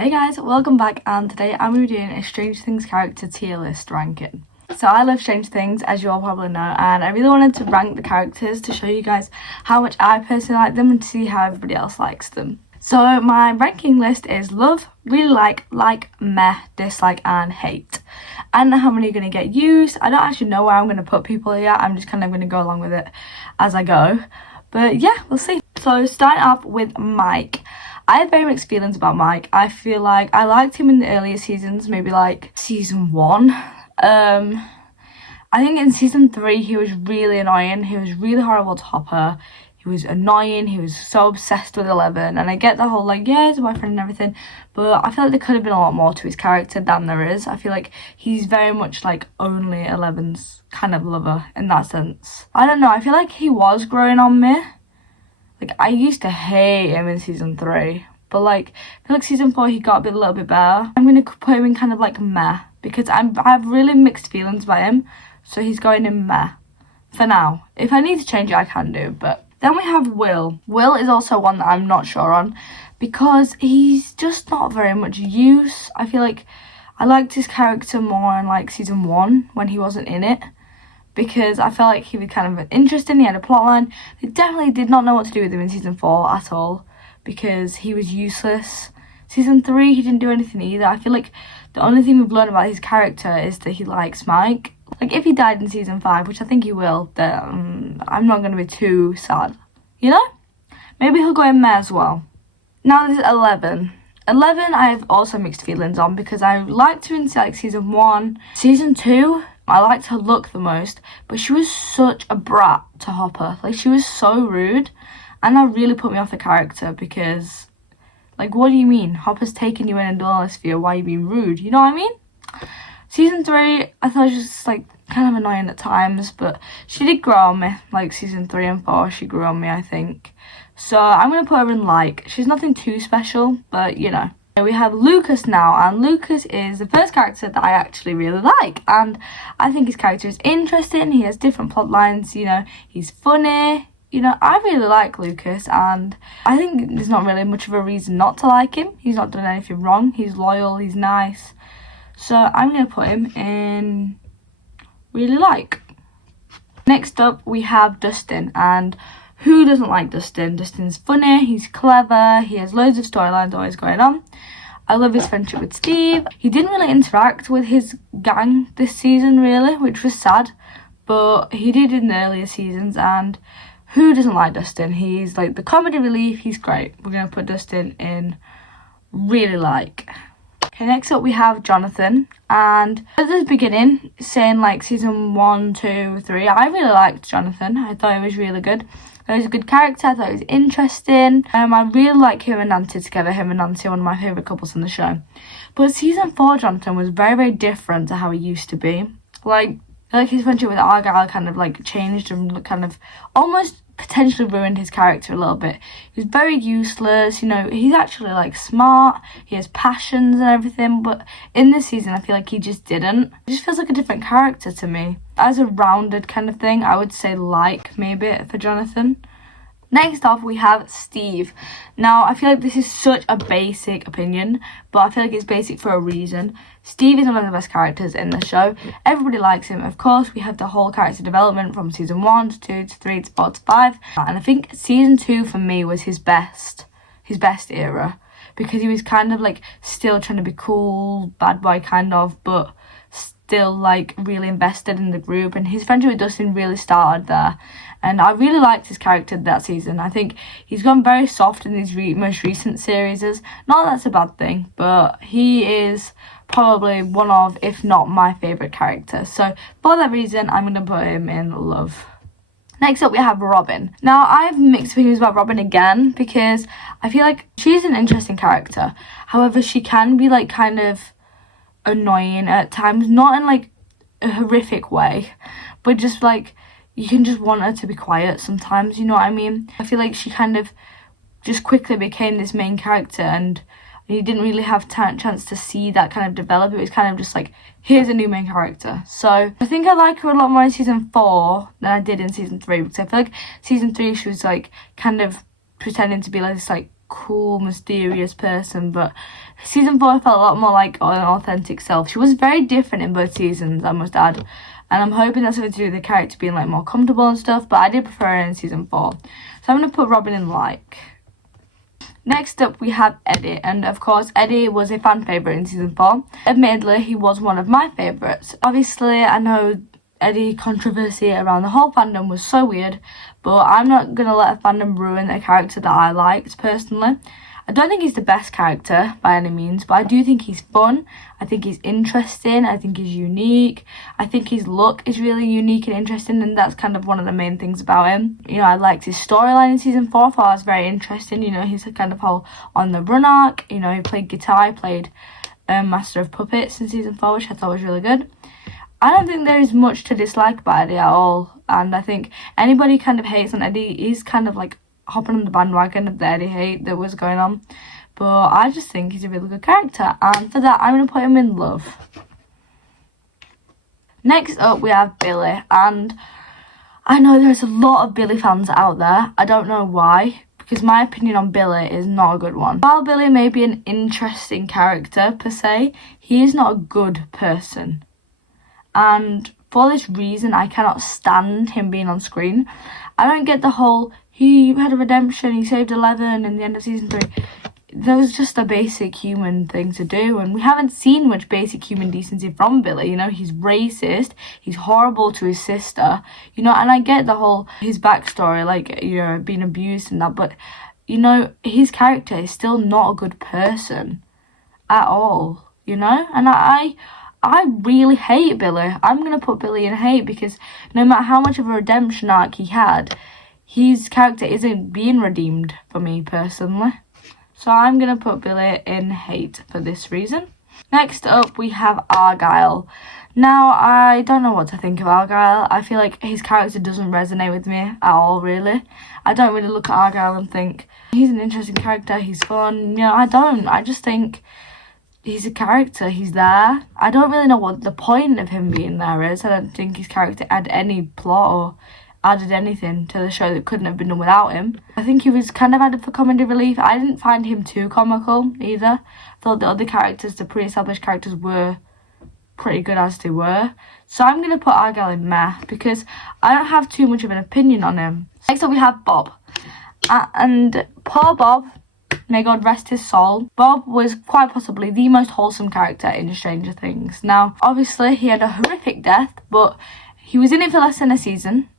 Hey guys, welcome back, and today I'm going to be doing a Stranger Things character tier list ranking. So I love Stranger Things, as you all probably know, and I really wanted to rank the characters to show you guys how much I personally like them and to see how everybody else likes them. So my ranking list is love, really like, meh, dislike and hate. I don't know how many are going to get used. I don't actually know where I'm going to put people yet. I'm just kind of going to go along with it as I go. But yeah, we'll see. So starting off with Mike. I have very mixed feelings about Mike. I feel like I liked him in the earlier seasons, maybe like season 1. I think in season 3 he was really annoying. He was really horrible to Hopper. He was annoying. He was so obsessed with Eleven. And I get the whole like, yeah, he's a boyfriend and everything. But I feel like there could have been a lot more to his character than there is. I feel like he's very much like only Eleven's kind of lover in that sense. I don't know. I feel like he was growing on me. Like, I used to hate him in season 3, but like, I feel like season 4 he got a little bit better. I'm gonna put him in kind of like meh, because I have really mixed feelings about him, so he's going in meh for now. If I need to change it, I can do. But then we have Will. Will is also one that I'm not sure on, because he's just not very much use. I feel like I liked his character more in like season 1 when he wasn't in it, because I felt like he was kind of interesting. He had a plotline. They definitely did not know what to do with him in season 4 at all, because he was useless. Season 3, he didn't do anything either. I feel like the only thing we've learned about his character is that he likes Mike. Like, if he died in season 5, which I think he will, then I'm not going to be too sad. You know? Maybe he'll go in there as well. Now there's 11. 11 I have also mixed feelings on, because I liked her in like season 1. Season 2, I liked her look the most, but she was such a brat to Hopper. Like, she was so rude, and that really put me off the character, because, like, what do you mean? Hopper's taking you in and doing all this for you. Why are you being rude? You know what I mean? Season 3, I thought she was just, like, kind of annoying at times, but she did grow on me. Like, season 3 and 4, she grew on me, I think. So I'm going to put her in like. She's nothing too special, but, you know. We have Lucas now, and Lucas is the first character that I actually really like, and I think his character is interesting. He has different plot lines, you know, he's funny, you know. I really like Lucas, and I think there's not really much of a reason not to like him. He's not done anything wrong, he's loyal, he's nice, so I'm going to put him in really like. Next up we have Dustin, and who doesn't like Dustin? Dustin's funny, he's clever, he has loads of storylines always going on. I love his friendship with Steve. He didn't really interact with his gang this season, really, which was sad, but he did in the earlier seasons. And who doesn't like Dustin? He's like the comedy relief, he's great. We're going to put Dustin in really like. Okay, next up we have Jonathan, and at the beginning, saying like season 1, 2, 3, I really liked Jonathan. I thought he was really good. He was a good character. I thought he was interesting. I really like him and Nancy together. Him and Nancy are one of my favourite couples on the show. But season 4 Jonathan was very, very different to how he used to be. Like his friendship with Argyle kind of like changed and kind of almost potentially ruined his character a little bit. He was very useless, you know. He's actually like smart, he has passions and everything, but in this season I feel like he just didn't. He just feels like a different character to me. As a rounded kind of thing, I would say like maybe for Jonathan. Next off, we have Steve. Now, I feel like this is such a basic opinion, but I feel like it's basic for a reason. Steve is one of the best characters in the show. Everybody likes him. Of course, we have the whole character development from season 1 to 2 to 3 to 4 to 5. And I think season 2 for me was his best era, because he was kind of like still trying to be cool, bad boy kind of, but still like really invested in the group, and his friendship with Dustin really started there, and I really liked his character that season. I think he's gone very soft in these most recent series. Not that that's a bad thing, but he is probably one of, if not my favourite character, so for that reason I'm going to put him in love. Next up we have Robin. Now, I have mixed opinions about Robin again, because I feel like she's an interesting character. However, she can be like kind of annoying at times, not in like a horrific way, but just like you can just want her to be quiet sometimes, you know what I mean? I feel like she kind of just quickly became this main character, and you didn't really have chance to see that kind of develop. It was kind of just like, here's a new main character. So I think I like her a lot more in season 4 than I did in season 3, because I feel like season 3 she was like kind of pretending to be like this like cool, mysterious person, but season 4 felt a lot more like an authentic self. She was very different in both seasons, I must add, and I'm hoping that's something to do with the character being like more comfortable and stuff, but I did prefer her in season 4. So I'm going to put Robin in like. Next up we have Eddie, and of course Eddie was a fan favourite in season 4. Admittedly, he was one of my favourites. Obviously, I know Eddie controversy around the whole fandom was so weird, but I'm not going to let a fandom ruin a character that I liked personally. I don't think he's the best character by any means, but I do think he's fun. I think he's interesting. I think he's unique. I think his look is really unique and interesting, and that's kind of one of the main things about him. You know, I liked his storyline in season 4. I thought it was very interesting. You know, he's a kind of whole on the run arc. You know, he played guitar, he played Master of Puppets in season 4, which I thought was really good. I don't think there is much to dislike about Eddie at all, and I think anybody kind of hates on Eddie, he's kind of like hopping on the bandwagon of the Eddie hate that was going on, but I just think he's a really good character, and for that I'm going to put him in love. Next up we have Billy, and I know there's a lot of Billy fans out there. I don't know why, because my opinion on Billy is not a good one. While Billy may be an interesting character per se, he is not a good person. And for this reason, I cannot stand him being on screen. I don't get the whole, he had a redemption, he saved Eleven in the end of season 3. That was just a basic human thing to do, and we haven't seen much basic human decency from Billy. You know, he's racist, he's horrible to his sister, you know, and I get the whole, his backstory, like, you know, being abused and that, but, you know, his character is still not a good person at all, you know, and I really hate Billy. I'm going to put Billy in hate because no matter how much of a redemption arc he had, his character isn't being redeemed for me personally. So I'm going to put Billy in hate for this reason. Next up we have Argyle. Now, I don't know what to think of Argyle. I feel like his character doesn't resonate with me at all, really. I don't really look at Argyle and think, he's an interesting character, he's fun. You know, I don't. I just think he's a character, he's there. I don't really know what the point of him being there is. I don't think his character had any plot or added anything to the show that couldn't have been done without him. I think he was kind of added for comedy relief. I didn't find him too comical either. I thought the other characters, the pre-established characters, were pretty good as they were. So I'm going to put Argyle in meh because I don't have too much of an opinion on him. Next up we have Bob. And poor Bob, may God rest his soul. Bob was quite possibly the most wholesome character in Stranger Things. Now, obviously, he had a horrific death, but he was in it for less than a season.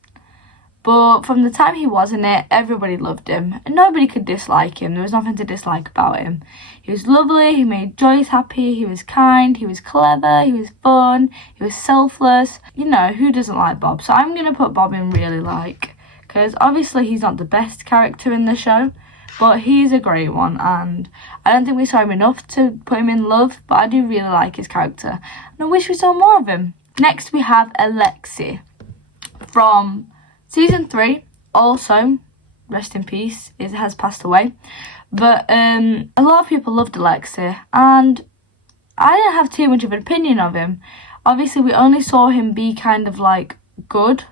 But from the time he was in it, everybody loved him. And nobody could dislike him. There was nothing to dislike about him. He was lovely, he made Joyce happy, he was kind, he was clever, he was fun, he was selfless. You know, who doesn't like Bob? So I'm going to put Bob in really like. Because obviously he's not the best character in the show, but he's a great one, and I don't think we saw him enough to put him in love, but I do really like his character, and I wish we saw more of him. Next we have Alexei from season 3, also, rest in peace, it has passed away, but a lot of people loved Alexei, and I didn't have too much of an opinion of him. Obviously, we only saw him be kind of like good,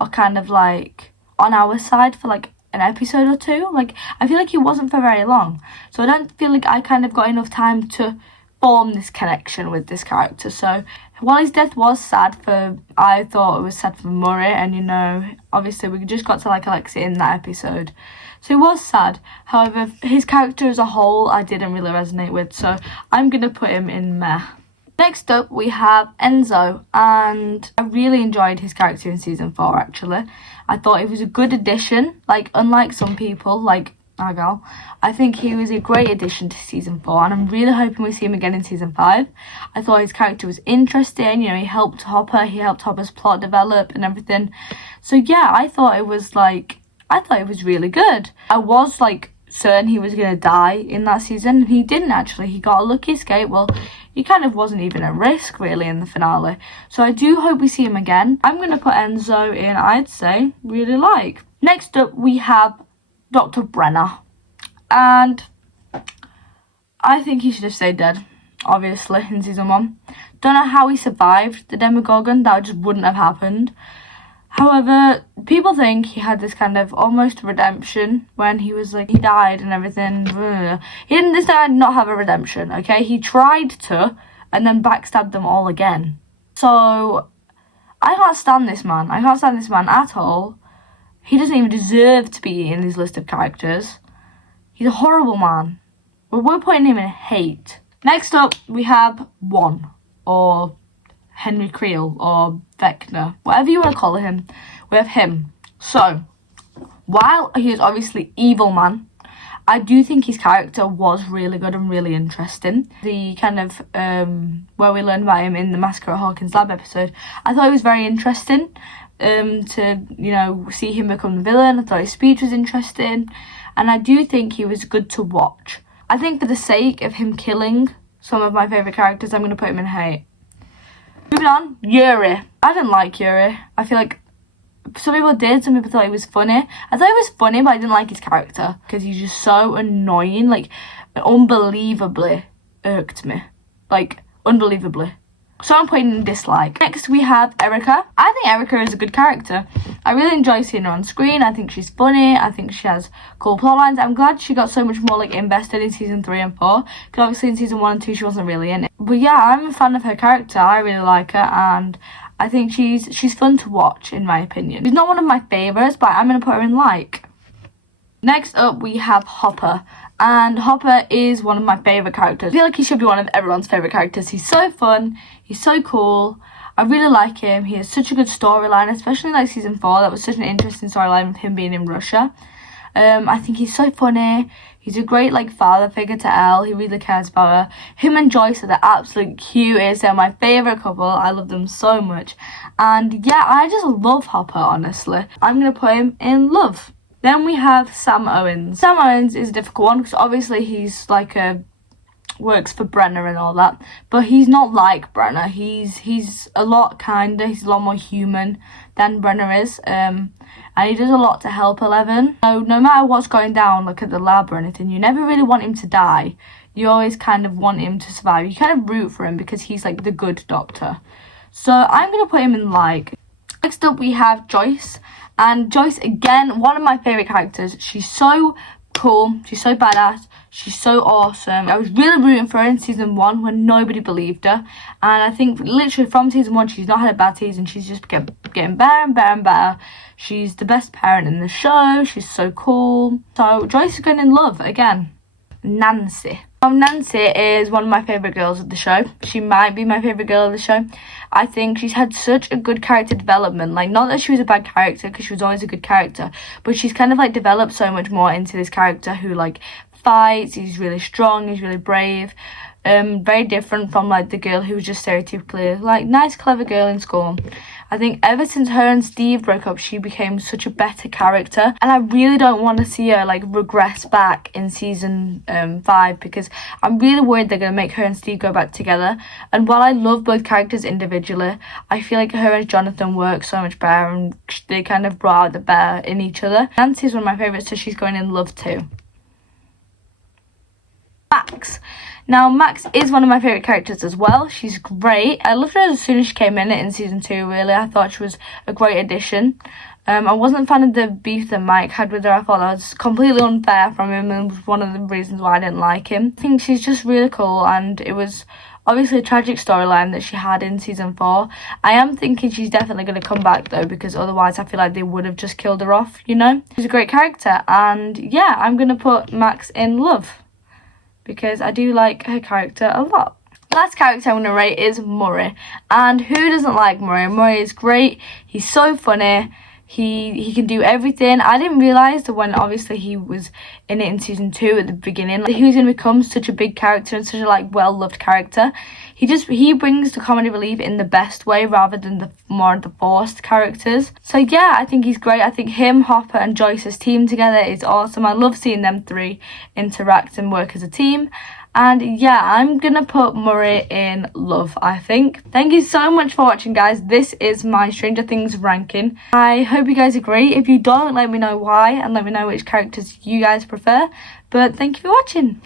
or kind of like on our side for like an episode or two. Like, I feel like he wasn't for very long, so I don't feel like I kind of got enough time to form this connection with this character. So while his death was sad for, I thought it was sad for Murray, and you know, obviously we just got to like Alexei in that episode, so it was sad. However, his character as a whole I didn't really resonate with, so I'm gonna put him in meh. Next up we have Enzo, and I really enjoyed his character in season 4 actually. I thought he was a good addition, like unlike some people like Argyle. I think he was a great addition to season 4, and I'm really hoping we see him again in season 5. I thought his character was interesting, you know, he helped Hopper's plot develop and everything. So yeah, I thought it was really good. I was like certain he was going to die in that season, and he didn't actually. He got a lucky escape. Well, he kind of wasn't even at risk really in the finale. So I do hope we see him again. I'm going to put Enzo in, I'd say, really like. Next up we have Dr. Brenner, and I think he should have stayed dead, obviously, in season 1. Don't know how he survived the Demogorgon, that just wouldn't have happened. However, people think he had this kind of almost redemption when he was like, he died and everything. He didn't, this guy did not have a redemption, okay? He tried to, and then backstabbed them all again. So, I can't stand this man. I can't stand this man at all. He doesn't even deserve to be in this list of characters. He's a horrible man. We're putting him in hate. Next up, we have One, or Henry Creel, or Vecna, whatever you want to call him. We have him. So, while he is obviously evil man, I do think his character was really good and really interesting. The kind of, where we learned about him in the Massacre at Hawkins Lab episode, I thought it was very interesting to, you know, see him become the villain. I thought his speech was interesting, and I do think he was good to watch. I think for the sake of him killing some of my favourite characters, I'm going to put him in hate. Moving on, Yuri. I didn't like Yuri. I feel like some people did, some people thought he was funny. I thought he was funny, but I didn't like his character because he's just so annoying. Like, unbelievably irked me. Like, unbelievably. So I'm putting in dislike. Next we have Erica. I think Erica is a good character. I really enjoy seeing her on screen. I think she's funny. I think she has cool plot lines. I'm glad she got so much more like invested in season 3 and 4. Because obviously in season 1 and 2 she wasn't really in it. But yeah, I'm a fan of her character. I really like her, and I think she's fun to watch, in my opinion. She's not one of my favourites, but I'm going to put her in like. Next up, we have Hopper. And Hopper is one of my favourite characters. I feel like he should be one of everyone's favourite characters. He's so fun. He's so cool. I really like him. He has such a good storyline, especially in like season 4. That was such an interesting storyline with him being in Russia. I think he's so funny. He's a great like father figure to Elle. He really cares about her. Him and Joyce are the absolute cutest. They're my favourite couple. I love them so much. And yeah, I just love Hopper, honestly. I'm going to put him in love. Then we have Sam Owens. Sam Owens is a difficult one because obviously he's like works for Brenner and all that, but he's not like Brenner. He's a lot kinder. He's a lot more human than Brenner is, and he does a lot to help Eleven. So no matter what's going down, like at the lab or anything, you never really want him to die. You always kind of want him to survive. You kind of root for him because he's like the good doctor. So I'm gonna put him in like. Next up we have Joyce. And Joyce, again, one of my favourite characters. She's so cool. She's so badass. She's so awesome. I was really rooting for her in season 1 when nobody believed her. And I think literally from season 1, she's not had a bad season. She's just getting better and better and better. She's the best parent in the show. She's so cool. So Joyce is going in love again. Nancy. Nancy is one of my favourite girls of the show. She might be my favourite girl of the show. I think she's had such a good character development. Like, not that she was a bad character, because she was always a good character, but she's kind of like developed so much more into this character who like fights. He's really strong, he's really brave. Very different from like the girl who was just stereotypically like nice, clever girl in school. I think ever since her and Steve broke up, she became such a better character, and I really don't want to see her like regress back in season 5, because I'm really worried they're going to make her and Steve go back together. And while I love both characters individually, I feel like her and Jonathan work so much better, and they kind of brought out the better in each other. Nancy's one of my favourites, so she's going in love too. Max. Now, Max is one of my favourite characters as well. She's great. I loved her as soon as she came in season 2, really. I thought she was a great addition. I wasn't a fan of the beef that Mike had with her. I thought that was completely unfair from him, and was one of the reasons why I didn't like him. I think she's just really cool, and it was obviously a tragic storyline that she had in season 4. I am thinking she's definitely going to come back, though, because otherwise I feel like they would have just killed her off, you know? She's a great character, and yeah, I'm going to put Max in love, because I do like her character a lot. Last character I'm going to rate is Murray. And who doesn't like Murray? Murray is great. He's so funny. He can do everything. I didn't realise that when obviously he was in it in season 2 at the beginning, that he was going to become such a big character and such a like well-loved character. He brings the comedy relief in the best way rather than the more the forced characters. So yeah, I think he's great. I think him, Hopper and Joyce's team together is awesome. I love seeing them 3 interact and work as a team. And yeah, I'm gonna put Murray in love, I think. Thank you so much for watching, guys. This is my Stranger Things ranking. I hope you guys agree. If you don't, let me know why, and let me know which characters you guys prefer. But thank you for watching.